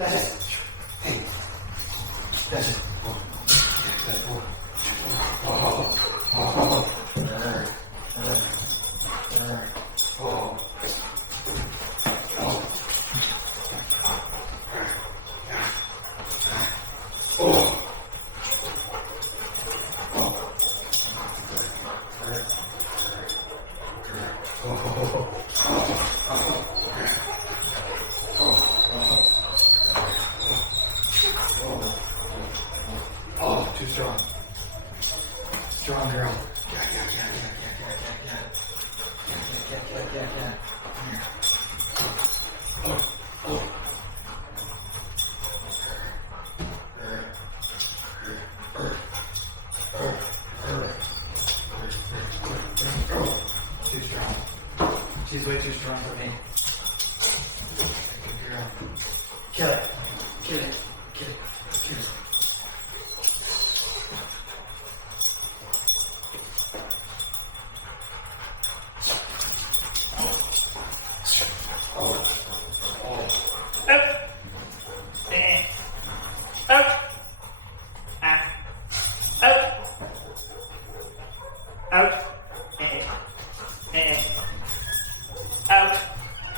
Dutchess. Hey. Dutchess. Oh, too strong. Strong girl. Yeah. Too strong. She's way too strong for me. Good girl. Kill it. Kill it. Kill it. Kill it. Out. Out.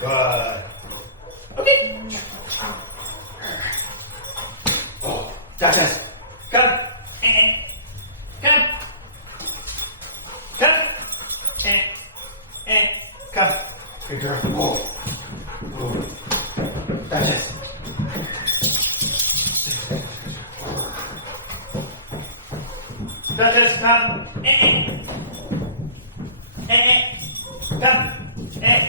Good. Okay. Oh, Dutchess. Come. Come. Come. Come. Good girl. Oh. Dutchess. Dutchess, come. Come. Come. Come.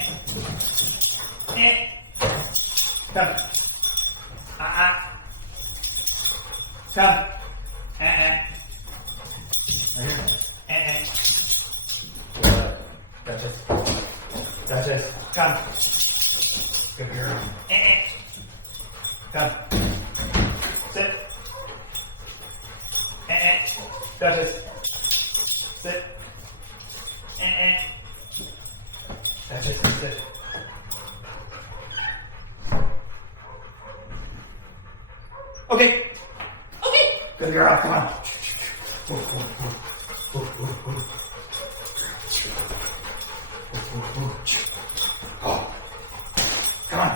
Dutchess. Dutchess, come. Good girl. Come. Sit. Dutchess. Sit. Dutchess, sit. Okay. Good girl, come on. Oh. Come on.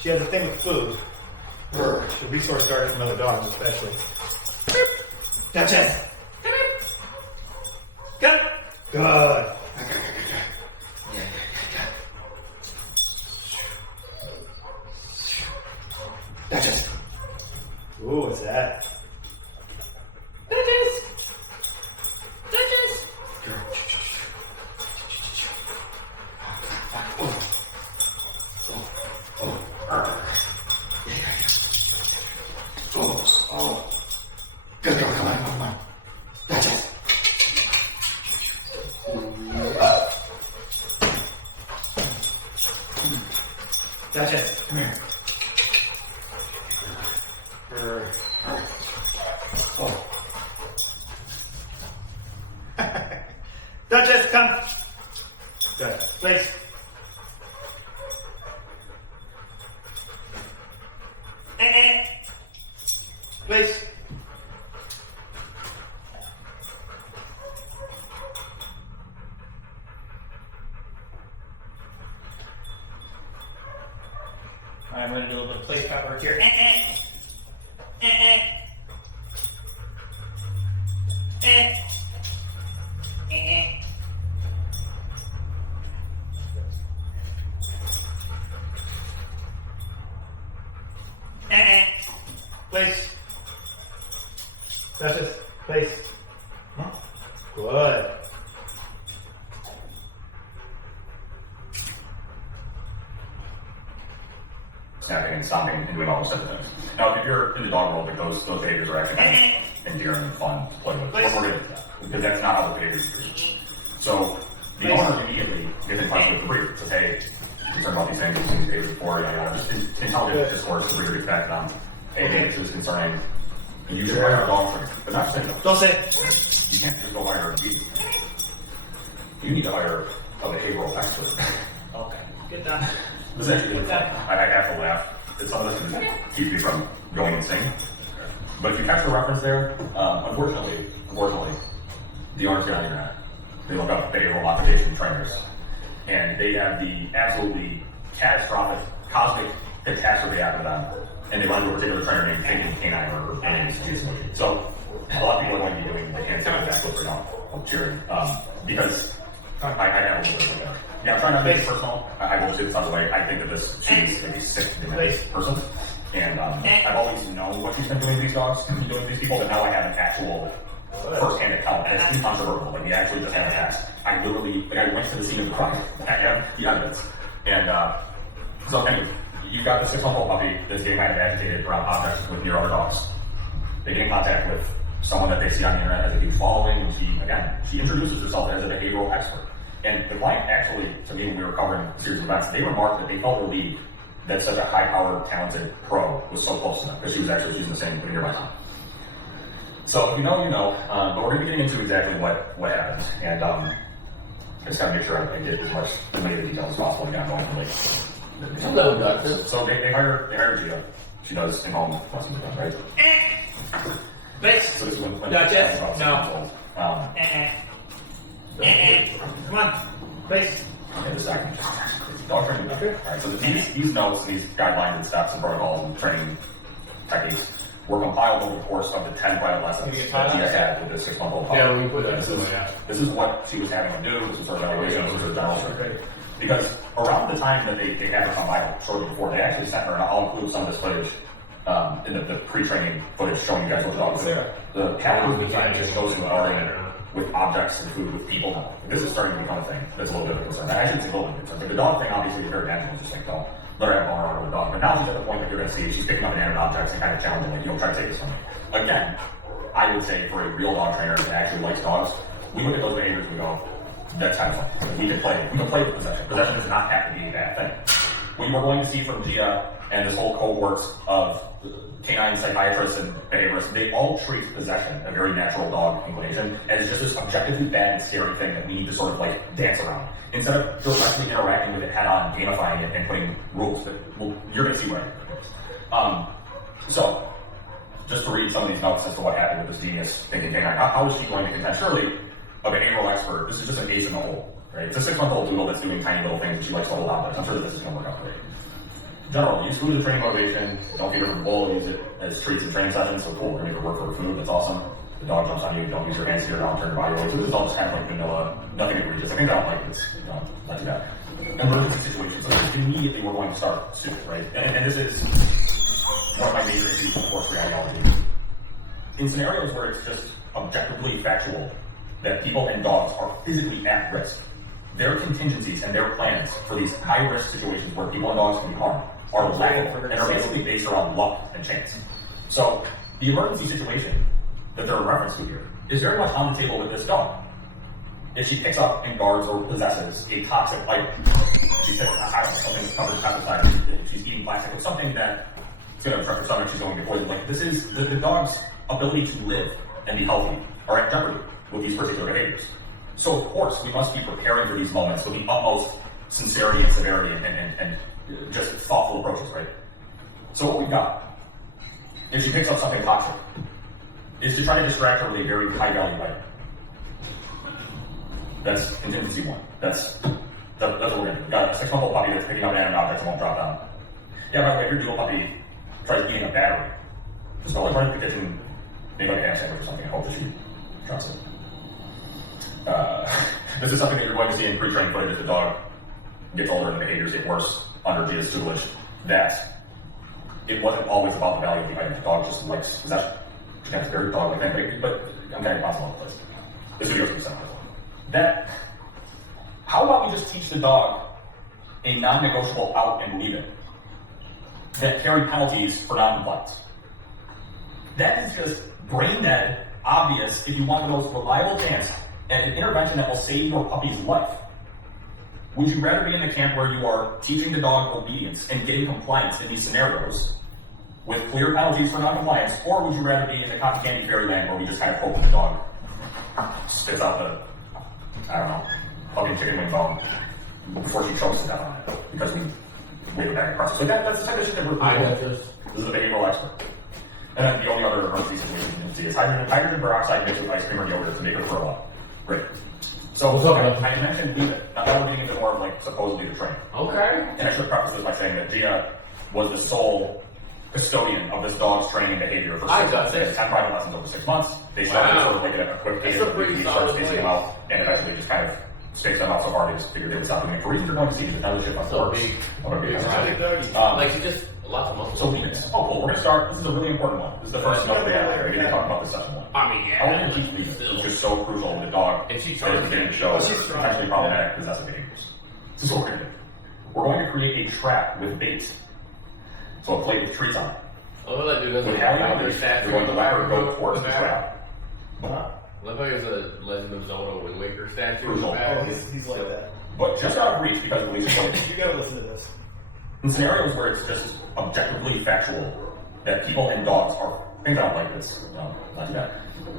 She has a thing with food. She'll be sort of started from other dogs, especially. Dutchess. Come here. Come. Good. Dutchess. Ooh, what's that? Dutchess. Dutchess. Oh. Good girl, come on. Dutchess. Dutchess, come here. Oh. Dutchess, come. Good. Please. Please. All right, I'm going to do a little bit of place prep work here. Place. Dutchess, place. Huh? Good. Snapping and stopping and doing all those types of things. Now, if you're in the dog world, those behaviors are actually kind of endearing and fun to play with. But we're going to get to that, because that's not how the behaviors are. So the owner immediately gets in touch with the breeder. Says, hey, concerned about these things, we've seen these behaviors before, just intelligent discourse, the breeder gets back on. Hey, this is concerning. And you should hire a dog trainer, but not just Don't say it. You can't just go hire a breeder. You need to hire a behavioral expert. Okay, get that. This is actually, I have to laugh. it's something that's going to keep you from going insane. But if you catch the reference there, unfortunately, the owners get on the internet. They look up behavioral modification trainers, and they have the absolutely catastrophic, cosmic catastrophe after them, and they run to a particular trainer named Angier K9 or Angier. So a lot of people are going to be doing the handstand backflips right now. I'm cheering because I have a little bit of that. Yeah, I'm trying not to make it personal. I will say this out of the way. I think that she's a sick, demented person. And I've always known what she's been doing to these dogs, doing to these people, but now I have an actual first-hand account, and it's incontrovertible. Like, we actually just had a test. I literally, I went to the scene of the crime. I have the evidence. And so anyway, you've got the 6-month-old puppy that's getting kind of agitated around objects with your other dogs. They get in contact with someone that they see on the internet as a new following, and she introduces herself as a behavioral expert. And the client actually, to me, when we were covering a series of events, they remarked that they felt relieved that such a high-powered, talented pro was so close to them, because she was actually using the same nearby time. So if you know, you know, but we're going to be getting into exactly what happened, and I just got to make sure I get as many of the details as possible. Again, I'm going to like. Hello, doctor. So they hire Gia. She does in-home lessons with them, right? Let's. So this is when Dutchess, about no. 6 months old. Come on, please. Okay, just a second. Dog training. Okay. All right. So these notes and these guidelines and steps and protocols and training techniques were compiled over the course of the 10 private lessons that Gia had with this 6-month-old puppy. Yeah, when you put that, this is what she was having to do. This is her evaluation. This is her general training. Because around the time that they had her come by shortly before, they actually sent her, and I'll include some of this footage in the pre-training footage showing you guys what the dog is there. The pattern of the time just goes in the argument with objects and food, with people now. This is starting to become a thing that's a little bit of a concern. I shouldn't say a little bit of a concern, but the dog thing obviously is very natural. Just like, don't let her have a bar around with the dog. But now she's at the point that you're going to see she's picking up inanimate objects and kind of challenging, like, you know, try to take this from me. Again, I would say for a real dog trainer that actually likes dogs, we look at those behaviors and we go, that's kind of fun. We can play with possession. Possession does not have to be a bad thing. What you are going to see from Gia and this whole cohort of canine psychiatrists and behaviorists, they all treat possession, a very natural dog inclination, as just this objectively bad and scary thing that we need to sort of like dance around. Instead of directly interacting with it head on, gamifying it, and putting rules that, well, you're going to see what I mean. So, just to read some of these notes as to what happened with this genius thinking canine, how is she going to contend? Surely, a behavioral expert, this is just an ace in the hole, right? It's a 6-month-old doodle that's doing tiny little things that she likes to hold on to. I'm sure that this is going to work out great. General, use food as training motivation. Don't feed her from the bowl. Use it as treats and training sessions. So cool, we're going to make her work for her food. That's awesome. The dog jumps on you. Don't use your hands to your down, turn your body away. So this is all just kind of like vanilla, nothing egregious. I think I don't like this. Not too bad. Emergency situations. So just immediately we're going to start soon, right? And this is one of my major issues with horse radiology. In scenarios where it's just objectively factual that people and dogs are physically at risk, their contingencies and their plans for these high-risk situations where people and dogs can be harmed are lacking and are basically based around luck and chance. So the emergency situation that they're in reference to here is very much on the table with this dog. If she picks up and guards or possesses a toxic item, she's something that's covered in pesticides, she's eating plastic, or something that is going to affect her stomach, she's going to poison. Like, this is the dog's ability to live and be healthy are at jeopardy with these particular behaviors. So of course we must be preparing for these moments with the utmost sincerity and severity and just thoughtful approaches, right? So what we've got, if she picks up something toxic, is to try to distract her with a very high value item. That's contingency one. That's what we're going to do. Got a 6-month-old puppy that's picking up an animate object and won't drop down. Yeah, by the way, if your dual puppy tries eating a battery, just go like run into the kitchen, make like a ham sandwich or something, and hope that she drops it. This is something that you're going to see in pre-training footage as the dog gets older and the behaviors get worse under Gia's tutelage, that it wasn't always about the value of the item. The dog just likes possession. It's kind of very dog-like thing, but I'm kind of bouncing all over the place. This video is going to sound that. How about we just teach the dog a non-negotiable out and leave it that carry penalties for non-compliance? That is just brain dead, obvious, if you want the most reliable chance at an intervention that will save your puppy's life. Would you rather be in the camp where you are teaching the dog obedience and getting compliance in these scenarios with clear penalties for non-compliance, or would you rather be in the cotton candy fairyland where we just kind of hope the dog spits out the, I don't know, puppy chicken wing bone before she chokes to death on it because we wave it back across. So that's the type of shit that we're doing. This is a behavioral expert. And then the only other emergency situation you can see is hydrogen peroxide mixed with ice cream or yogurt to make her throw up. Great. So I mentioned leave it. Now we're getting into more of like supposedly the training. Okay. And I should preface this by saying that Gia was the sole custodian of this dog's training behavior for 6 months. 10 private lessons over 6 months. They started sort of like a quick pace of we started spacing them out and eventually just kind of spaced them out so hard they just figured they would stop doing it for reasons you're going to see. That was shit on So course. big. Like she just lots of muscles. so leavings. Oh cool. We're gonna start. This is a really important one. This is the first note we have. We're gonna talk about this session one. I mean, yeah. I want to teach leavings. It's just so crucial with the dog. And she's that is beginning to show potentially problematic possessive behaviors. This is what we're gonna do. We're going to create a trap with bait. So a plate with treats on it. Oh, that dude doesn't With Hallie on this, you're going to let her go towards the trap. I thought he was a Legend of Zelda Wind Waker statue. Crucial. Oh, he's like that. But just out of reach because of least You gotta listen to this. in scenarios where it's just objectively factual that people and dogs are things I don't like this. No, not do that.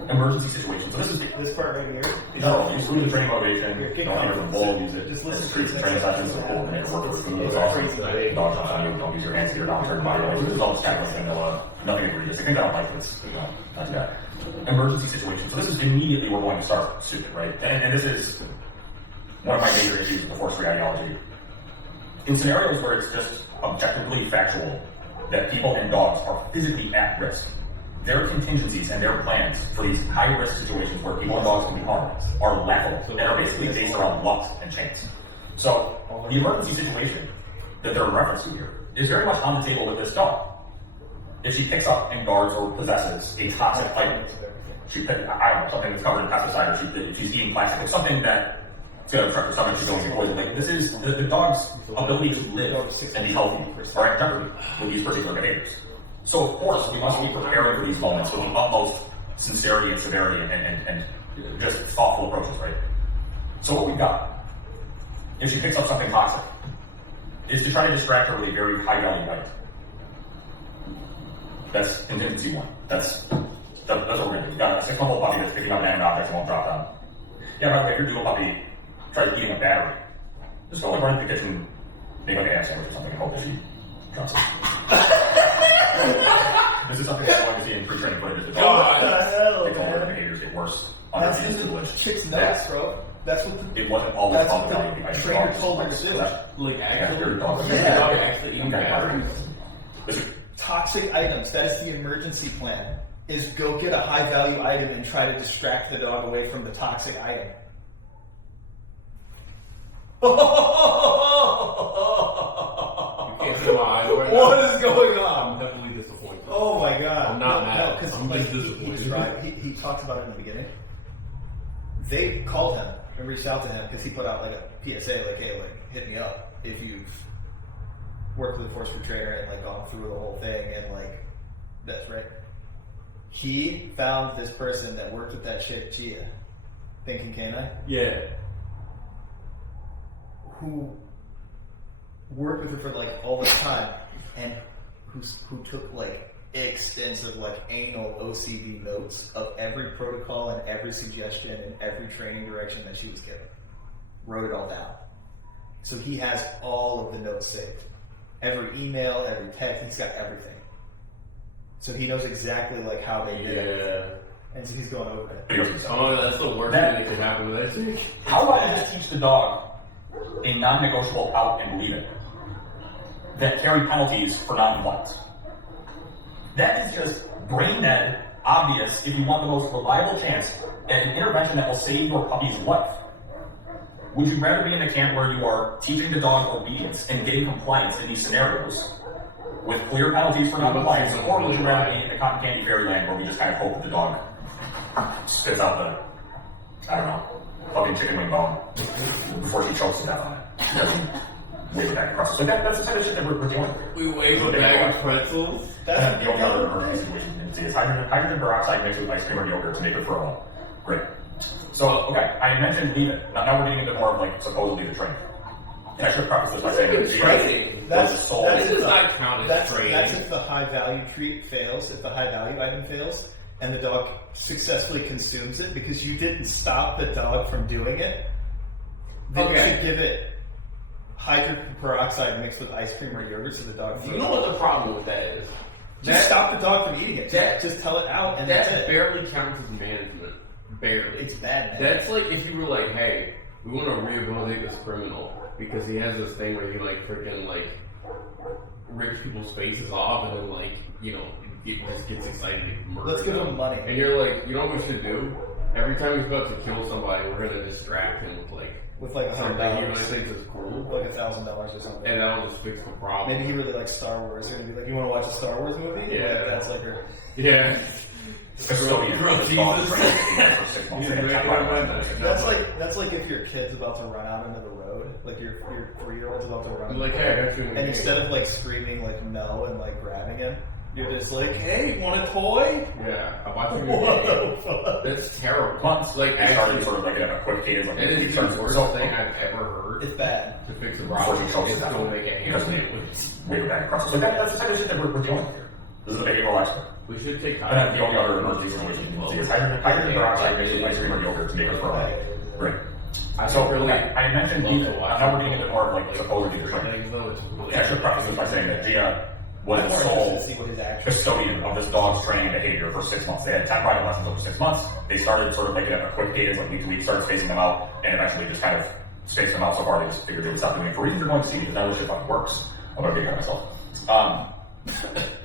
Emergency situations. So this is This part right here. no, use food and training motivation. Don't use the bowl, use it. Just listen As to treats and it. training sessions are cool. Make it work for food. It's awesome. Dog jumps on you. Don't use your hands to your dog turn body. This is all just kind of vanilla. Nothing egregious. I think I don't like this. No, not do that. Emergency situations. So this is immediately we're going to start stupid, right? And this is one of my major issues with the force-free ideology. In scenarios where it's just objectively factual that people and dogs are physically at risk, their contingencies and their plans for these high-risk situations where people and dogs can be harmed are laughable and are basically based around luck and chance. So the emergency situation that they're in reference to here is very much on the table with this dog. If she picks up and guards or possesses a toxic item, I don't know, something that's covered in pesticide, or if she's eating plastic, or something that it's going to obstruct her stomach, she's going to be poisoned. Like, this is the dog's ability to live and be healthy are at jeopardy with these particular behaviors. So, of course, we must be preparing for these moments with the utmost sincerity and severity and just thoughtful approaches, right? So what we've got, if she picks up something toxic, is to try to distract her with a very high-value item. That's contingency one. That's what we're going to do. You've got a 6-month-old puppy that's picking up inanimate objects and won't drop down. Yeah, by the way, if your dual puppy tries eating a battery, just go run into the kitchen, make like an egg sandwich or something, and hope that she drops it. This is something I'm going to see in pre-training footage. The behaviors get worse under That's the just tutelage. chick's nuts, bro. That's what the It wasn't always That's about the what value the behind trainer dogs. told her to do. Like, actually, your dog. Yeah. dog actually eating batteries. This is toxic items. That is the emergency plan. Is go get a high value item and try to distract the dog away from the toxic item. Can't see my eyes right now. What is going I'm on? definitely disappointed. Oh my god! I'm not mad. because I'm like, just disappointed. he talked about it in the beginning. They called him and reached out to him because he put out like a PSA, like, "Hey, like, hit me up if you've worked with a force trainer and like gone through the whole thing and like that's right." He found this person that worked with that chick, Gia, Thinking K9, Yeah. who worked with her for like all this time and who took like extensive like anal OCD notes of every protocol and every suggestion and every training direction that she was given. Wrote it all down. So he has all of the notes saved. Every email, every text, he's got everything. So he knows exactly like how they did it. And so he's going over it. Oh, that's the worst thing that could happen with that chick. How about I just teach the dog a non-negotiable out and leave it that carry penalties for non-compliance? That is just brain dead, obvious, if you want the most reliable chance at an intervention that will save your puppy's life. Would you rather be in a camp where you are teaching the dog obedience and getting compliance in these scenarios with clear penalties for non-compliance, or would you rather be in the cotton candy fairyland where we just kind of hope that the dog spits out the, I don't know, puppy chicken wing bone before she chokes to death on it? Wave it back across. So that's the type of shit that we're dealing with. We wave a bag of pretzels. And the only other emergency situation you can see is hydrogen peroxide mixed with ice cream or yogurt to make it throw up. Great. So, okay, I mentioned leave it. Now we're getting into more of like supposedly the training. And I should preface this by saying that Training. was the sole. This does not count as training. That's if the high value treat fails, if the high value item fails, and the dog successfully consumes it because you didn't stop the dog from doing it. Then you should give it hydrogen peroxide mixed with ice cream or yogurt so the dog. You know what the problem with that is? Just stop the dog from eating it. Just tell it out, and that's it. Barely counts as management. Barely. It's bad. Man. That's like if you were like, hey, we want to rehabilitate this criminal because he has this thing where he like freaking like rips people's faces off and then like just gets excited to murder. Let's give him money. And you're like, you know what we should do? Every time he's about to kill somebody, we're gonna distract him with like $100. something he really thinks is cool, like $1,000 or something, and that'll just fix the problem. Maybe he really likes Star Wars. You're gonna be like, you want to watch a Star Wars movie? Yeah, like, that's like her. Yeah. That's like if your kid's about to run out into the road, like your 3-year-old's about to run, like, hey, and instead of like screaming like no and like grabbing him, you're just like, hey, want a toy? Yeah, I'm watching your game. That's terrible. Months like they started sort of like in a quick cadence. Like, it is the worst thing I've ever heard. It's bad. To fix a problem, it's don't make a hand sandwich. Way back across. So that's the type of shit that we're dealing with here. This is a behavioral expert. We should take time. And then the only other emergency situation you can see is hydrogen peroxide mixed with ice cream or yogurt to make us grow. Great. So I mentioned now we're getting into more of like supposed nutrition. I should preface this by saying that Gia was the sole custodian of this dog's training behavior for 6 months. They had 10 private lessons over 6 months. They started sort of like in a quick cadence, like week to week, started spacing them out, and eventually just kind of spaced them out so far they just figured they would stop doing it for reasons you're going to see because that really shit fucking works. I'm going to dig on myself.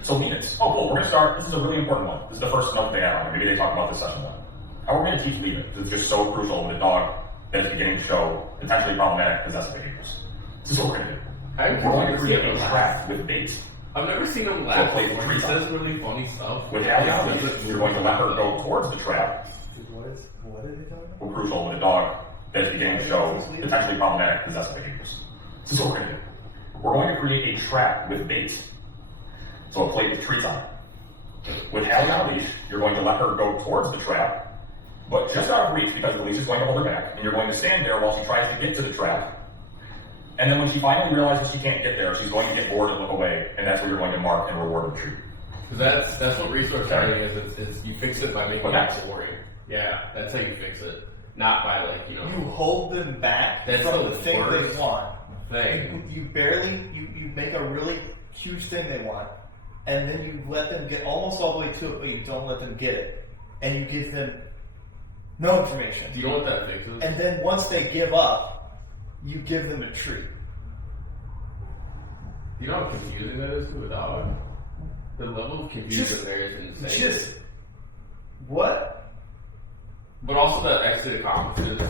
So lead-ins. Oh, cool. We're going to start. This is a really important one. This is the first note they have on it. Maybe they talk about this session one. How we're going to teach lead-ins. It's just so crucial with a dog that is beginning to show potentially problematic possessive behaviors. This is what we're going to do. We're going to create a trap with bait. I've never seen him laugh. He says really funny stuff. With Allie, you're going to let her go towards the trap. What are they talking about? We're crucial with a dog that is beginning to show potentially problematic possessive behaviors. This is what we're going to do. We're going to create a trap with bait. So a plate with treats on it. With Allie on a leash, you're going to let her go towards the trap, but just out of reach because the leash is going to hold her back, and you're going to stand there while she tries to get to the trap. And then when she finally realizes she can't get there, she's going to get bored and look away, and that's where you're going to mark and reward the treat. Because that's what resource guarding is. It's you fix it by making it boring. Yeah, that's how you fix it. Not by You hold them back from the thing they want. You make a really huge thing they want, and then you let them get almost all the way to it, but you don't let them get it, and you give them no information. Do you know what that fixes? And then once they give up, you give them a treat. You know how confusing that is to a dog? The level of confusion there is insane. What? But also that exit accomplishes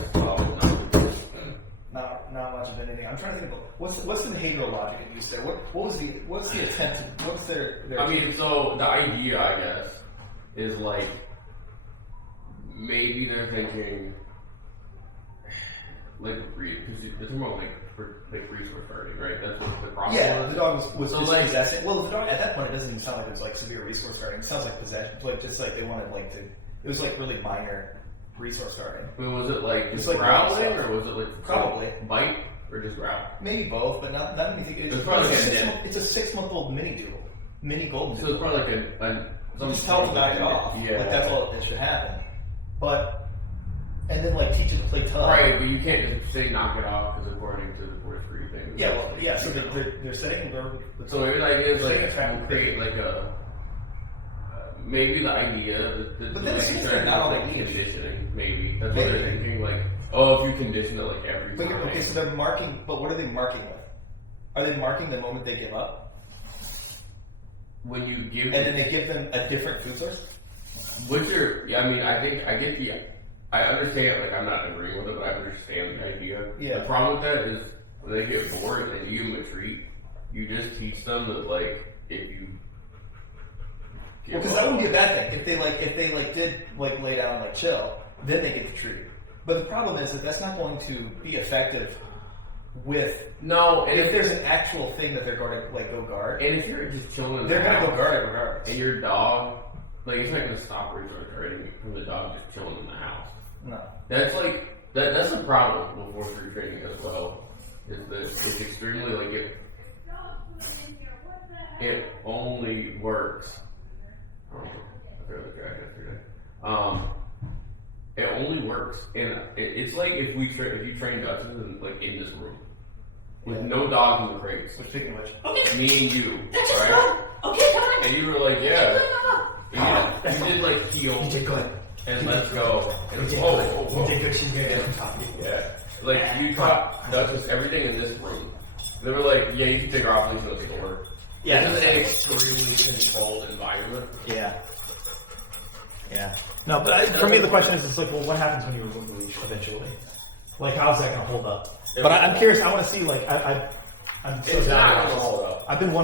not much of anything. I'm trying to think about what's the behavioral logic at use there. What's the attempt? What's their I mean, so the idea, I guess, is like maybe they're thinking like because they're talking about like resource guarding, right? That's what the problem. Yeah, was. the dog was so just like, possessing. Well, the dog at that point it doesn't even sound like it was like severe resource guarding. It sounds like possession. Like just like they wanted like to. It was like really minor resource guarding. I mean, was it like just like growling, or was it like probably bite, or just growl? Maybe both, but not anything. It's a 6-month-old mini golden. So it's probably like you just tell it to knock it off. Yeah, like that's all that should happen. But and then like teach it to play tough. Right, but you can't just say knock it off because according to the forestry thing. Yeah, well, yeah. So they're setting. So maybe the idea is like we'll create like a. Maybe the idea, but then they're not like conditioning. Maybe that's what they're thinking. Like, oh, if you condition it like every time. Okay, so they're marking. But what are they marking with? Are they marking the moment they give up? When you give, and then they give them a different food source. Which are, I mean, I think I get the, I understand. Like, I'm not agreeing with it, but I understand the idea. Yeah. The problem with that is when they get bored and you give them a treat, you just teach them that like if you. Well, because that wouldn't be a bad thing if they did lay down and chill, then they get the treat. But the problem is that that's not going to be effective with if there's an actual thing that they're going to go guard. And if you're just chilling, they're going to go guard it regardless. And your dog, it's not going to stop resource guarding from the dog just chilling in the house. No, that's that's a problem with forestry training as well. Is that it's extremely it only works. It only works, and it's like if you train Dutchess in this room, with no dogs in the crates. Speaking of which, Okay. Me and you, Dutchess, right? go. Okay, come on. And you were like, yeah. And you did like heel you did good. and let's go. And You it's, did oh, good. oh, You oh. did good. She's very good. Yeah. Like, you taught Dutchess everything in this room. They were like, yeah, you can take her off into the store. Yeah. This is an extremely controlled environment. Yeah. Yeah. No, but for me, the question is, it's like, well, what happens when you remove the leash eventually? Like, how's that going to hold up? But I'm curious. I want to see, like, I'm so It's down. not going to hold up. I've been wondering.